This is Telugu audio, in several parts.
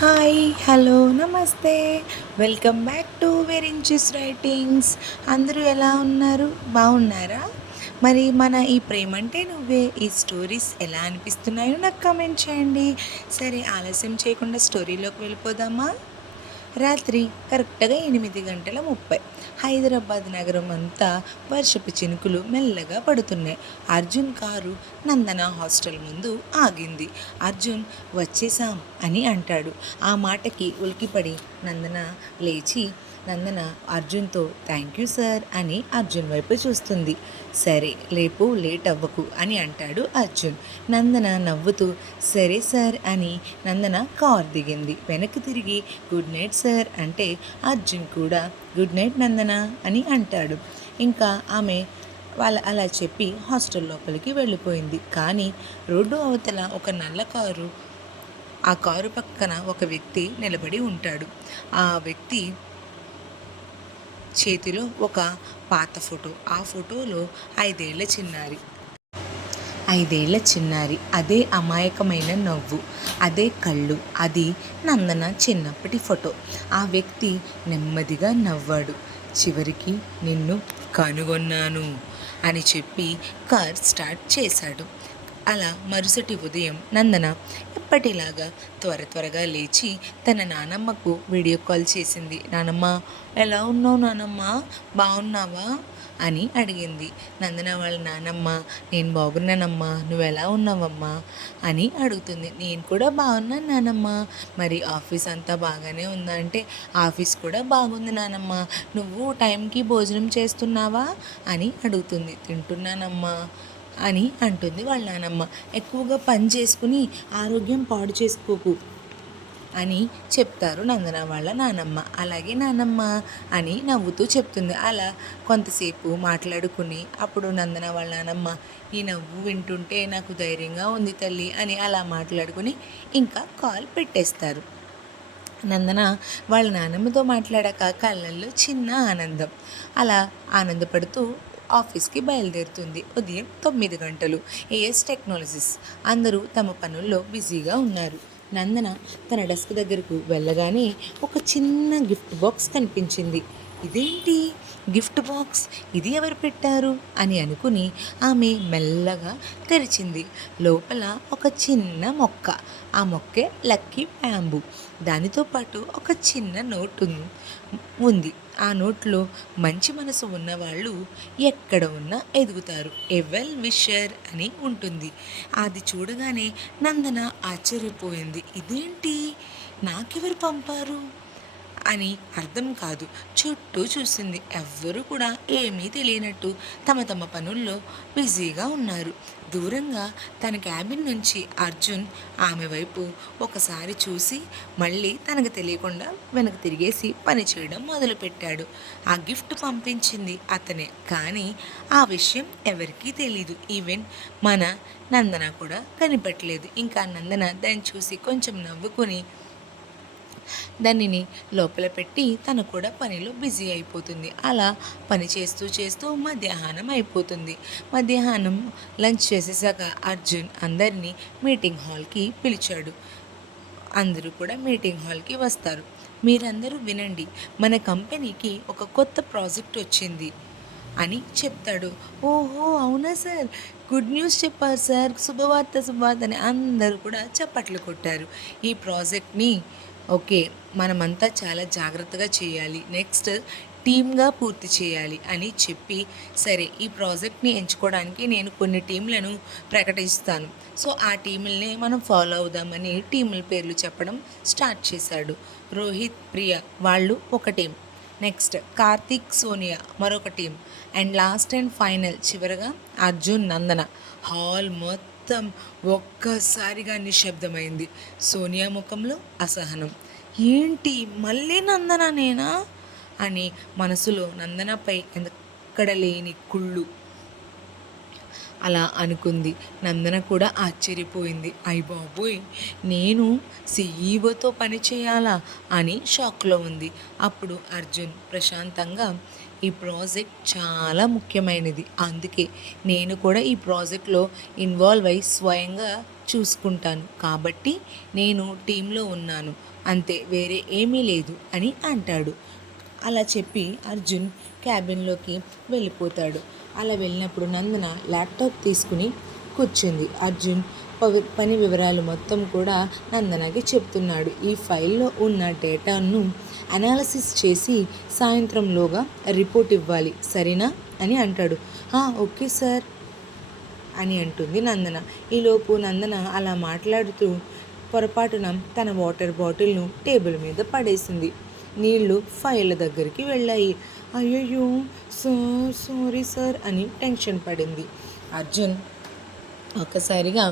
హాయ్ హలో నమస్తే. Welcome back to Verinchi's writings. అందరూ ఎలా ఉన్నారు? బాగున్నారా? మరి మన ఈ ప్రేమంటే నువ్వే ఈ స్టోరీస్ ఎలా అనిపిస్తున్నాయో నాకు కామెంట్ చేయండి. సరే, ఆలస్యం చేయకుండా స్టోరీలోకి వెళ్ళిపోదామా? రాత్రి కరెక్ట్గా 8:30 హైదరాబాద్ నగరం అంతా వర్షపు చినుకులు మెల్లగా పడుతున్నాయి. అర్జున్ కారు నందన హాస్టల్ ముందు ఆగింది. అర్జున్, వచ్చేసాం అని అంటాడు. ఆ మాటకి ఉలికిపడి నందన అర్జున్తో థ్యాంక్ యూ సార్ అని అర్జున్ వైపు చూస్తుంది. సరే లేపు, లేట్ అవ్వకు అని అంటాడు అర్జున్. నందన నవ్వుతూ సరే సార్ అని నందన కార్ దిగింది. వెనక్కి తిరిగి గుడ్ నైట్ సార్ అంటే అర్జున్ కూడా గుడ్ నైట్ నందన అని అంటాడు. ఇంకా ఆమె అలా చెప్పి హాస్టల్ లోపలికి వెళ్ళిపోయింది. కానీ రోడ్డు అవతల ఒక నల్ల కారు, ఆ కారు పక్కన ఒక వ్యక్తి నిలబడి ఉంటాడు. ఆ వ్యక్తి చేతిలో ఒక పాత ఫోటో. ఆ ఫోటోలో 5 ఏళ్ల చిన్నారి, అదే అమాయకమైన నవ్వు, అదే కళ్ళు, అది నందన చిన్నప్పటి ఫోటో. ఆ వ్యక్తి నెమ్మదిగా నవ్వాడు. చివరికి నిన్ను కనుగొన్నాను అని చెప్పి కార్ స్టార్ట్ చేశాడు. అలా మరుసటి ఉదయం నందన ఎప్పటిలాగా త్వరగా లేచి తన నానమ్మకు వీడియో కాల్ చేసింది. నానమ్మ, ఎలా ఉన్నావు నానమ్మ, బాగున్నావా అని అడిగింది. నందన వాళ్ళ నానమ్మ, నేను బాగున్నానమ్మా, నువ్వు ఎలా ఉన్నావమ్మా అని అడుగుతుంది. నేను కూడా బాగున్నాను నానమ్మ. మరి ఆఫీస్ అంతా బాగానే ఉందా అంటే ఆఫీస్ కూడా బాగుంది నానమ్మ. నువ్వు టైంకి భోజనం చేస్తున్నావా అని అడుగుతుంది. తింటున్నానమ్మా అని అంటుంది వాళ్ళ నానమ్మ. ఎక్కువగా పని చేసుకుని ఆరోగ్యం పాడు చేసుకోకు అని చెప్తారు నందన వాళ్ళ నానమ్మ. అలాగే నానమ్మ అని నవ్వుతూ చెప్తుంది. అలా కొంతసేపు మాట్లాడుకుని అప్పుడు నందన వాళ్ళ నానమ్మ, ఈ నవ్వు వింటుంటే నాకు ధైర్యంగా ఉంది తల్లి అని అలా మాట్లాడుకుని ఇంకా కాల్ పెట్టేస్తారు. నందన వాళ్ళ నానమ్మతో మాట్లాడాక కళ్ళల్లో చిన్న ఆనందం. అలా ఆనందపడుతూ ఆఫీస్కి బయలుదేరుతుంది. ఉదయం 9 గంటలు. ఏఎస్ టెక్నాలజీస్ అందరూ తమ పనుల్లో బిజీగా ఉన్నారు. నందన తన డెస్క్ దగ్గరకు వెళ్ళగానే ఒక చిన్న గిఫ్ట్ బాక్స్ కనిపించింది. ఇదేంటి గిఫ్ట్ బాక్స్, ఇది ఎవరు పెట్టారు అని అనుకుని ఆమె మెల్లగా తెరిచింది. లోపల ఒక చిన్న మొక్క. ఆ మొక్కే లక్కీ బ్యాంబూ. దానితో పాటు ఒక చిన్న నోటు ఉంది. ఆ నోట్లో మంచి మనసు ఉన్నవాళ్ళు ఎక్కడ ఉన్నా ఎదుగుతారు, ఎ వెల్ విషర్ అని ఉంటుంది. అది చూడగానే నందన ఆశ్చర్యపోయింది. ఇదేంటి, నాకెవరు పంపారు అని అర్థం కాదు. చుట్టూ చూసింది. ఎవ్వరూ కూడా ఏమీ తెలియనట్టు తమ పనుల్లో బిజీగా ఉన్నారు. దూరంగా తన క్యాబిన్ నుంచి అర్జున్ ఆమె వైపు ఒకసారి చూసి మళ్ళీ తనకు తెలియకుండా వెనక్కి తిరిగేసి పని చేయడం మొదలుపెట్టాడు. ఆ గిఫ్ట్ పంపించింది అతనే, కానీ ఆ విషయం ఎవరికీ తెలీదు. ఈవెన్ మన నందన కూడా కనిపెట్టలేదు. ఇంకా నందన దాన్ని చూసి కొంచెం నవ్వుకొని దానిని లోపల పెట్టి తను కూడా పనిలో బిజీ అయిపోతుంది. అలా పని చేస్తూ మధ్యాహ్నం అయిపోతుంది. మధ్యాహ్నం లంచ్ చేసేసాక అర్జున్ అందరినీ మీటింగ్ హాల్కి పిలిచాడు. అందరూ కూడా మీటింగ్ హాల్కి వస్తారు. మీరందరూ వినండి, మన కంపెనీకి ఒక కొత్త ప్రాజెక్ట్ వచ్చింది అని చెప్తాడు. ఓహో అవునా సార్, గుడ్ న్యూస్ చెప్పారు సార్, శుభవార్త అని అందరూ కూడా చప్పట్లు కొట్టారు. ఈ ప్రాజెక్ట్ని ఓకే, మనమంతా చాలా జాగ్రత్తగా చేయాలి, నెక్స్ట్ టీమ్గా పూర్తి చేయాలి అని చెప్పి, సరే ఈ ప్రాజెక్ట్ని ఎంచుకోవడానికి నేను కొన్ని టీంలను ప్రకటిస్తాను, సో ఆ టీముల్ని మనం ఫాలో అవుదామని టీముల పేర్లు చెప్పడం స్టార్ట్ చేశాడు. రోహిత్, ప్రియ వాళ్ళు ఒక టీం, నెక్స్ట్ కార్తీక్, సోనియా మరొక team, and last and final చివరగా అర్జున్, నందన. హాల్ మొత్తం ఒక్కసారిగా నిశ్శబ్దమైంది. సోనియా ముఖంలో అసహనం. ఏంటి మళ్ళీ నందన నేనా అని మనసులో నందనపై ఎక్కడ లేని కుళ్ళు అలా అనుకుంది. నందన కూడా ఆశ్చర్యపోయింది. అయ్ బాబోయ్, నేను సీఈఓతో పని చేయాలా అని షాక్లో ఉంది. అప్పుడు అర్జున్ ప్రశాంతంగా, ఈ ప్రాజెక్ట్ చాలా ముఖ్యమైనది, అందుకే నేను కూడా ఈ ప్రాజెక్ట్లో ఇన్వాల్వ్ అయి స్వయంగా చూసుకుంటాను కాబట్టి నేను టీంలో ఉన్నాను అంతే, వేరే ఏమీ లేదు అని అంటాడు. అలా చెప్పి అర్జున్ క్యాబిన్లోకి వెళ్ళిపోతాడు. అలా వెళ్ళినప్పుడు నందన ల్యాప్టాప్ తీసుకుని కూర్చుంది. అర్జున్ పని వివరాలు మొత్తం కూడా నందనకి చెప్తున్నాడు. ఈ ఫైల్లో ఉన్న డేటాను అనాలసిస్ చేసి సాయంత్రంలోగా రిపోర్ట్ ఇవ్వాలి, సరేనా అని అంటాడు. ఓకే సార్ అని అంటుంది నందన. ఈలోపు నందన అలా మాట్లాడుతూ పొరపాటున తన వాటర్ బాటిల్ను టేబుల్ మీద పడేసింది. నీళ్లు ఫైళ్ళ దగ్గరికి వెళ్ళాయి. అయ్యయ్యో సార్, సారీ సార్ అని టెన్షన్ పడింది. అర్జున్ ఒక్కసారిగా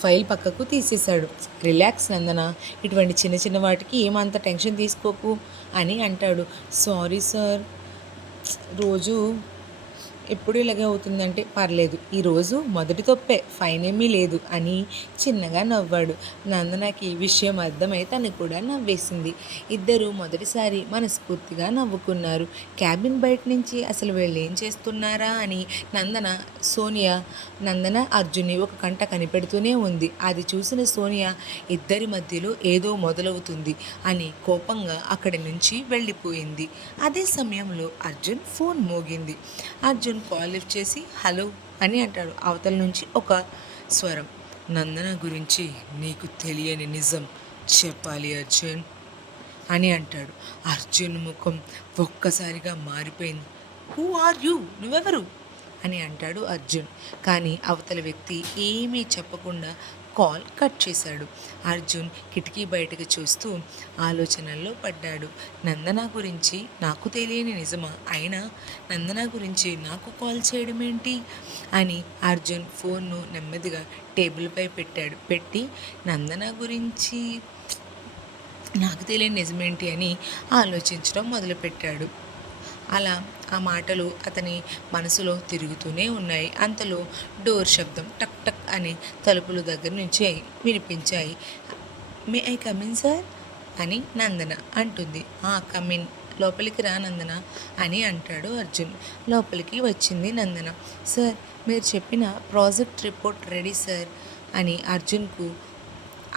ఫైల్ పక్కకు తీసేశాడు. రిలాక్స్ నందన, ఇటువంటి చిన్న చిన్న వాటికి ఏమంత టెన్షన్ తీసుకోకు అని అంటాడు. సారీ సార్, రోజు ఎప్పుడు ఇలాగే అవుతుందంటే పర్లేదు, ఈరోజు మొదటి తప్పే, ఫైన్ ఏమీ లేదు అని చిన్నగా నవ్వాడు. నందనకి విషయం అర్థమై తను కూడా నవ్వేసింది. ఇద్దరు మొదటిసారి మనస్ఫూర్తిగా నవ్వుకున్నారు. క్యాబిన్ బయట నుంచి అసలు వీళ్ళు ఏం చేస్తున్నారా అని సోనియా అర్జున్ని ఒక కంట కనిపెడుతూనే ఉంది. అది చూసిన సోనియా ఇద్దరి మధ్యలో ఏదో మొదలవుతుంది అని కోపంగా అక్కడి నుంచి వెళ్ళిపోయింది. అదే సమయంలో అర్జున్ ఫోన్ మోగింది. అర్జున్ కాల్ లిఫ్ట్ చేసి హలో అని అంటాడు. అవతల నుంచి ఒక స్వరం, నందన గురించి నీకు తెలియని నిజం చెప్పాలి అర్జున్ అని అంటాడు. అర్జున్ ముఖం ఒక్కసారిగా మారిపోయింది. హూ ఆర్ యూ, నువ్వెవరు అని అంటాడు అర్జున్. కానీ అవతల వ్యక్తి ఏమీ చెప్పకుండా కాల్ కట్ చేశాడు. అర్జున్ కిటికీ బయటకు చూస్తూ ఆలోచనల్లో పడ్డాడు. నందన గురించి నాకు తెలియని నిజమా, అయినా నందన గురించి నాకు కాల్ చేయడం ఏంటి అని అర్జున్ ఫోన్ను నెమ్మదిగా టేబుల్పై పెట్టి నందన గురించి నాకు తెలియని నిజమేంటి అని ఆలోచించడం మొదలుపెట్టాడు. అలా ఆ మాటలు అతని మనసులో తిరుగుతూనే ఉన్నాయి. అంతలో డోర్ శబ్దం టక్ టక్ అని తలుపుల దగ్గర నుంచి వినిపించాయి. మే ఐ కమిన్ సార్ అని నందన అంటుంది. కమిన్, లోపలికి రా నందన అని అంటాడు అర్జున్. లోపలికి వచ్చింది నందన. సార్, మీరు చెప్పిన ప్రాజెక్ట్ రిపోర్ట్ రెడీ సార్ అని అర్జున్కు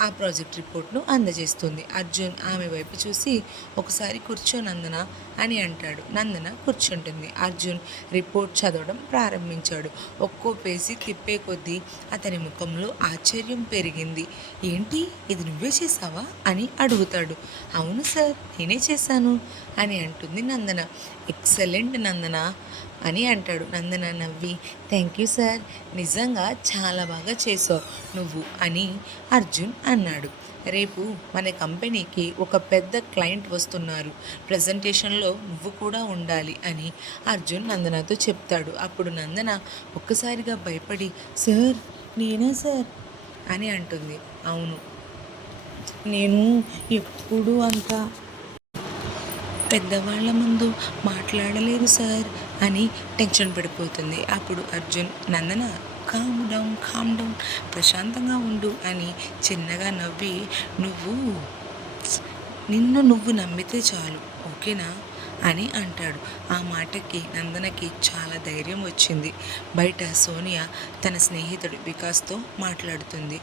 ఆ ప్రాజెక్ట్ రిపోర్ట్ను అందజేస్తుంది. అర్జున్ ఆమె వైపు చూసి ఒకసారి కూర్చో నందన అని అంటాడు. నందన కూర్చుంటుంది. అర్జున్ రిపోర్ట్ చదవడం ప్రారంభించాడు. ఒక్కో పేజీ తిప్పే కొద్దీ అతని ముఖంలో ఆశ్చర్యం పెరిగింది. ఏంటి, ఇది నువ్వే చేసావా అని అడుగుతాడు. అవును సార్, నేనే చేశాను అని అంటుంది నందన. ఎక్సలెంట్ నందన అని అంటాడు. నందన నవ్వి థ్యాంక్ యూ సార్, నిజంగా చాలా బాగా చేసావు నువ్వు అని అర్జున్ అన్నాడు. రేపు మన కంపెనీకి ఒక పెద్ద క్లయింట్ వస్తున్నారు, ప్రజెంటేషన్లో నువ్వు కూడా ఉండాలి అని అర్జున్ నందనతో చెప్తాడు. అప్పుడు నందన ఒక్కసారిగా భయపడి సార్, నేనా సార్ అని అంటుంది. అవును, నేను ఎప్పుడు అంత పెద్దవాళ్ళ ముందు మాట్లాడలేదు సార్ అని టెన్షన్ పడిపోతుంది. అప్పుడు అర్జున్ నందన కామ్ డౌన్, ప్రశాంతంగా ఉండు అని చిన్నగా నవ్వి నిన్ను నువ్వు నమ్మితే చాలు, ఓకేనా అని అంటాడు. ఆ మాటకి నందనకి చాలా ధైర్యం వచ్చింది. బయట సోనియా తన స్నేహితుడు వికాస్తో మాట్లాడుతుంది.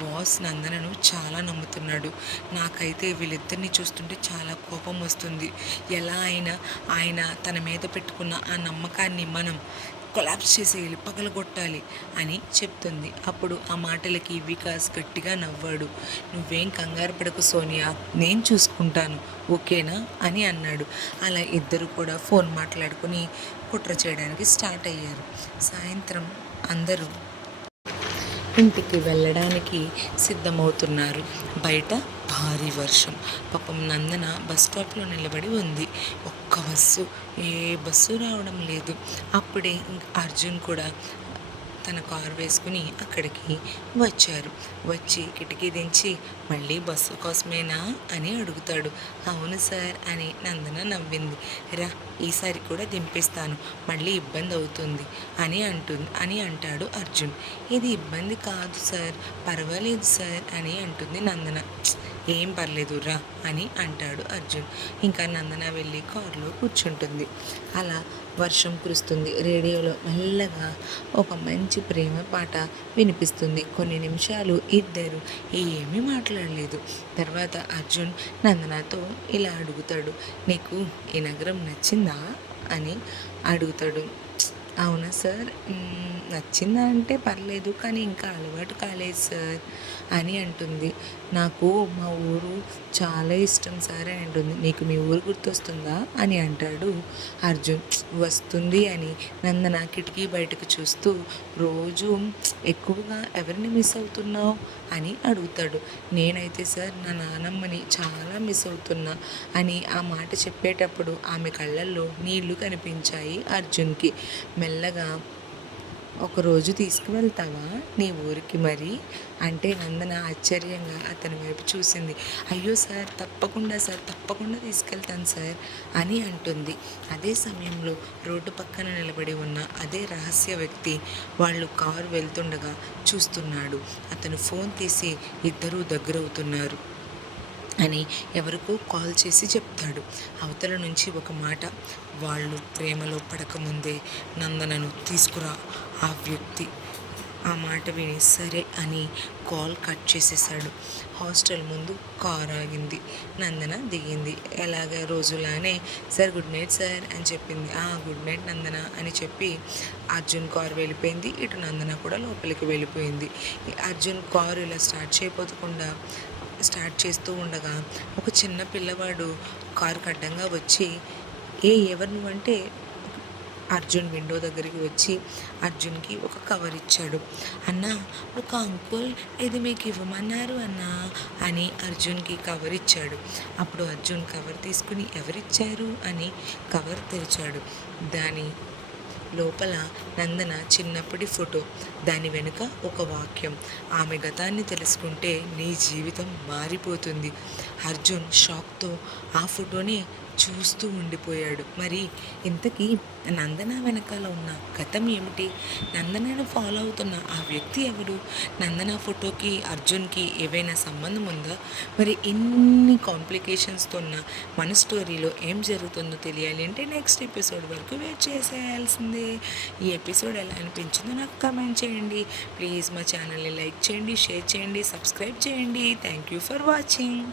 బాస్ నందనను చాలా నమ్ముతున్నాడు, నాకైతే వీళ్ళిద్దరిని చూస్తుంటే చాలా కోపం వస్తుంది. ఎలా అయినా ఆయన తన మీద పెట్టుకున్న ఆ నమ్మకాన్ని మనం కొలాప్స్ చేసేయాలి, పగలగొట్టాలి అని చెప్తుంది. అప్పుడు ఆ మాటలకి వికాస్ గట్టిగా నవ్వాడు. నువ్వేం కంగారు పడకు సోనియా, నేను చూసుకుంటాను, ఓకేనా అని అన్నాడు. అలా ఇద్దరు కూడా ఫోన్ మాట్లాడుకుని కుట్ర చేయడానికి స్టార్ట్ అయ్యారు. సాయంత్రం అందరూ ఇంటికి వెళ్ళడానికి సిద్ధమవుతున్నారు. బయట భారీ వర్షం. పాపం నందన బస్ స్టాప్లో నిలబడి ఉంది. ఒక్క బస్సు, ఏ బస్సు రావడం లేదు. అప్పుడే అర్జున్ కూడా తన కారు వేసుకుని అక్కడికి వచ్చారు. వచ్చి కిటికీ దించి మళ్ళీ బస్సు కోసమేనా అని అడుగుతాడు. అవును సార్ అని నందన నవ్వింది. రా, ఈసారి కూడా దింపేస్తాను, మళ్ళీ ఇబ్బంది అవుతుంది అని అంటాడు అర్జున్. ఇది ఇబ్బంది కాదు సార్, పర్వాలేదు సార్ అని అంటుంది నందన. ఏం పర్లేదు రా అని అంటాడు అర్జున్. ఇంకా నందన వెళ్ళి కారులో కూర్చుంటుంది. అలా వర్షం కురుస్తుంది. రేడియోలో మెల్లగా ఒక మంచి ప్రేమ పాట వినిపిస్తుంది. కొన్ని నిమిషాలు ఇద్దరు ఏమీ మాట్లాడలేదు. తర్వాత అర్జున్ నందనతో ఇలా అడుగుతాడు, నీకు ఈ నగరం నచ్చిందా అని అడుగుతాడు. అవునా సార్, నచ్చిందా అంటే పర్లేదు, కానీ ఇంకా అలవాటు కాలేదు సార్ అని అంటుంది. నాకు మా ఊరు చాలా ఇష్టం సార్ అని అంటుంది. నీకు మీ ఊరు గుర్తొస్తుందా అని అంటాడు అర్జున్. వస్తుంది అని నందన కిటికీ బయటకు చూస్తూ, రోజు ఎక్కువగా ఎవరిని మిస్ అవుతున్నావు అని అడుగుతాడు. నేనైతే సార్ నా నానమ్మని చాలా మిస్ అవుతున్నా అని ఆ మాట చెప్పేటప్పుడు ఆమె కళ్ళల్లో నీళ్లు కనిపించాయి అర్జున్కి. మెల్లగా, ఒకరోజు తీసుకువెళ్తావా నీ ఊరికి మరి అంటే నందన ఆశ్చర్యంగా అతని వైపు చూసింది. అయ్యో సార్, తప్పకుండా సార్, తప్పకుండా తీసుకెళ్తాను సార్ అని అంటుంది. అదే సమయంలో రోడ్డు పక్కన నిలబడి ఉన్న అదే రహస్య వ్యక్తి వాళ్ళు కారు వెళ్తుండగా చూస్తున్నాడు. అతను ఫోన్ తీసి ఇద్దరూ దగ్గరవుతున్నారు అని ఎవరికో కాల్ చేసి చెప్తాడు. అవతల నుంచి ఒక మాట, వాళ్ళు ప్రేమలో పడకముందే నందనను తీసుకురా ఆ వ్యక్తి. ఆ మాట విని సరే అని కాల్ కట్ చేసేసాడు. హాస్టల్ ముందు కార్ ఆగింది. నందన దిగింది. ఎలాగ రోజులానే సార్ గుడ్ నైట్ సార్ అని చెప్పింది. గుడ్ నైట్ నందన అని చెప్పి అర్జున్ కారు వెళ్ళిపోయింది. ఇటు నందన కూడా లోపలికి వెళ్ళిపోయింది. అర్జున్ కారు ఇలా స్టార్ట్ చేస్తూ ఉండగా ఒక చిన్న పిల్లవాడు కారుకు అడ్డంగా వచ్చి, ఎవరు నువ్వంటే అర్జున్ విండో దగ్గరికి వచ్చి అర్జున్కి ఒక కవర్ ఇచ్చాడు. అన్న, ఒక అంకుల్ ఇది మీకు ఇవ్వమన్నారు అన్న అని అర్జున్కి కవర్ ఇచ్చాడు. అప్పుడు అర్జున్ కవర్ తీసుకుని ఎవరిచ్చారు అని కవర్ తెరిచాడు. దాని లోపల నందన చిన్నప్పటి ఫోటో, దాని వెనుక ఒక వాక్యం, ఆమె గతాన్ని తెలుసుకుంటే నీ జీవితం మారిపోతుంది. అర్జున్ షాక్తో ఆ ఫోటోని చూస్తూ ఉండిపోయాడు. మరి ఇంతకీ నందన వెనకాల ఉన్న గతం ఏమిటి? నందనను ఫాలో అవుతున్న ఆ వ్యక్తి ఎవరు? నందన ఫోటోకి అర్జున్కి ఏవైనా సంబంధం ఉందా? మరి ఇన్ని కాంప్లికేషన్స్తో ఉన్న మన స్టోరీలో ఏం జరుగుతుందో తెలియాలి అంటే నెక్స్ట్ ఎపిసోడ్ వరకు వెయిట్ చేసేయాల్సిందే. ఈ ఎపిసోడ్ ఎలా అనిపించిందో నాకు కమెంట్ చేయండి. ప్లీజ్ మా ఛానల్ని లైక్ చేయండి, షేర్ చేయండి, సబ్స్క్రైబ్ చేయండి. Thank you for watching.